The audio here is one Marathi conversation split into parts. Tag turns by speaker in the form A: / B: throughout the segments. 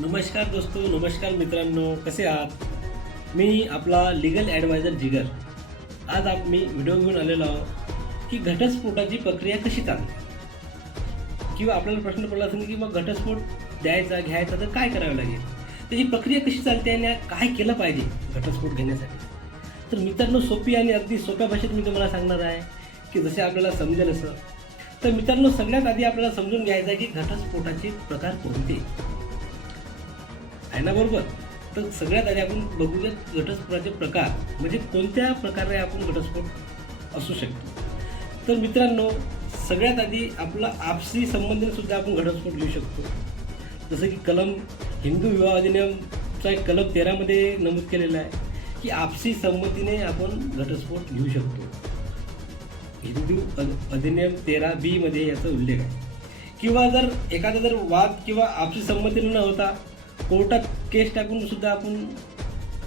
A: नमस्कार दोस्तों नमस्कार मित्रांनो कसे आहात? मी आपला लिगल ॲडवायझर जिगर. आज आप मी व्हिडिओ घेऊन आलेलो आहोत की घटस्फोटाची प्रक्रिया कशी चालते? किंवा आपल्याला प्रश्न पडला असेल की मग घटस्फोट द्यायचा घ्यायचा तर काय करावं लागेल? त्याची प्रक्रिया कशी चालते आणि काय केलं पाहिजे घटस्फोट घेण्यासाठी? तर मित्रांनो सोपी आणि अगदी सोप्या भाषेत मी तुम्हाला सांगणार आहे की जसे आपल्याला समजेल असं. तर मित्रांनो सगळ्यात आधी आपल्याला समजून घ्यायचं आहे की घटस्फोटाचे प्रकार कोणते? आहे ना बरोबर तर सगळ्यात आधी आपण बघूया घटस्फोटाचे प्रकार. म्हणजे कोणत्या प्रकारे आपण घटस्फोट असू शकतो? तर मित्रांनो सगळ्यात आधी आपला आपसी संबंधीने सुद्धा आपण घटस्फोट घेऊ शकतो. जसं की कलम हिंदू विवाह अधिनियमचा एक कलम तेरामध्ये नमूद केलेला आहे की आपसी संमतीने आपण घटस्फोट घेऊ शकतो. हिंदू अधिनियम तेरा बीमध्ये याचा उल्लेख आहे. किंवा जर एखादा जर वाद किंवा आपसी संमतीने न होता कोर्टात केस टाकून सुद्धा आपण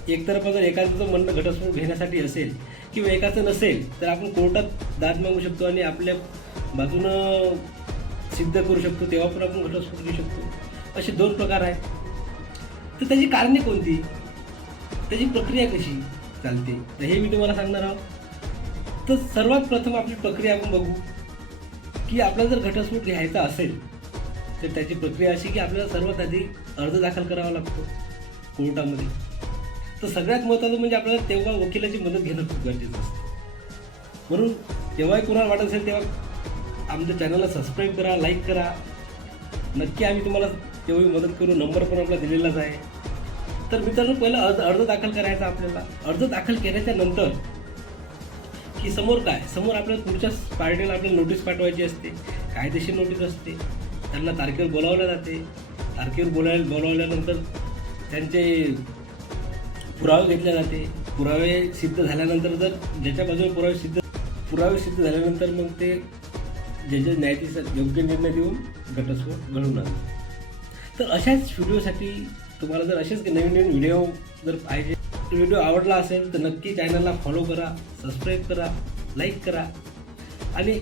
A: एकतर्फा जर एखाद्याचं म्हणणं घटस्फोट घेण्यासाठी असेल किंवा एकाचं नसेल तर आपण कोर्टात दाद मागू शकतो आणि आपल्या बाजूनं सिद्ध करू शकतो तेव्हा पण आपण घटस्फोट घेऊ शकतो. असे दोन प्रकार आहेत. तर त्याची कारणे कोणती? त्याची प्रक्रिया कशी चालते? तर हे मी तुम्हाला सांगणार आहोत. तर सर्वात प्रथम आपली प्रक्रिया आपण बघू की आपला जर घटस्फोट घ्यायचा असेल तर त्याची प्रक्रिया अशी की आपल्याला सर्वात आधी अर्ज दाखल करावा लागतो कोर्टामध्ये. तर सगळ्यात महत्त्वाचं म्हणजे आपल्याला तेव्हा वकिलाची मदत घेणं खूप गरजेचं असतं. म्हणून तेव्हाही कुणाला वाटत असेल तेव्हा आमच्या चॅनलला सबस्क्राईब करा लाईक करा. नक्की आम्ही तुम्हाला तेव्हाही मदत करू. नंबर पण आपला दिलेलाच आहे. तर मित्रांनो पहिला अर्ज अर्ज दाखल करायचा आपल्याला. अर्ज दाखल केल्याच्यानंतर की समोर काय? समोर आपल्याला पुढच्या पार्टीला आपल्याला नोटीस पाठवायची असते. कायदेशीर नोटीस असते. त्यांना तारखेवर बोलावलं जाते. तारखेवर बोलायला बोलावल्यानंतर त्यांचे पुरावे घेतले जाते. पुरावे सिद्ध झाल्यानंतर जर ज्याच्या बाजूने पुरावे सिद्ध पुरावे सिद्ध झाल्यानंतर मग ते ज्याच्या न्यायाधीश योग्य निर्णय देऊन घटस्फोट घडवून आणतो तर अशाच व्हिडिओसाठी तुम्हाला जर असेच नवीन नवीन व्हिडिओ जर पाहिजे व्हिडिओ आवडला असेल तर नक्की चॅनलला फॉलो करा सबस्क्राईब करा लाईक करा आणि